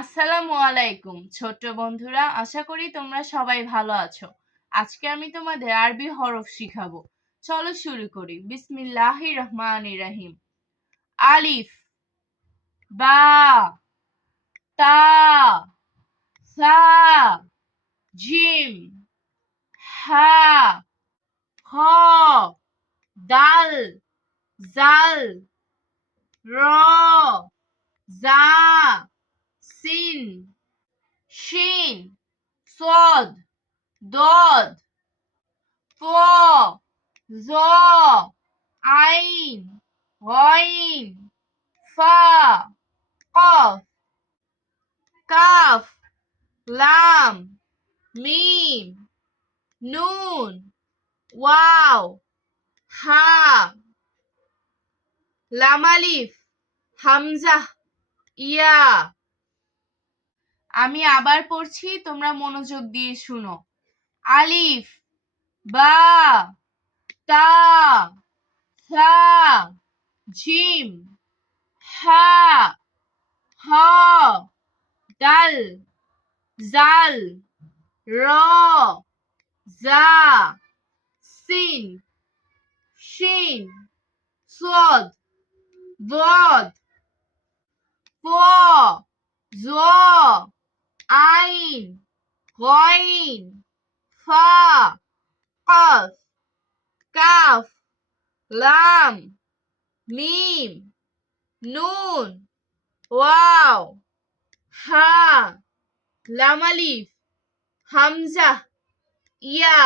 আসসালামু আলাইকুম ছোট্ট বন্ধুরা, আশা করি তোমরা সবাই ভালো আছো। আজকে আমি তোমাদের আরবি হরফ শিখাবো। চলো শুরু করি। বিসমিল্লাহির রহমানির রহিম। আলিফ, বা, তা, সা, জিম, হা, খ, দাল, জাল, র, জা, সিন, শিন, صاد ضاد ف ظا عين غين فا قاف কাফ লাম মিম নুন ওয়াও হা লাম আলিফ হামজা ইয়া। আমি আবার পড়ছি, তোমরা মনোযোগ দিয়ে শুনো। আলিফ, বা, তা, সা, জিম, হা, হ, দাল, জাল, র, জা, সিন, শিন, صاد ضاد ف ظا عين غين فا قاف কাফ লাম মিম নুন ওয়াও হা লাম আলিফ হামজা ইয়া।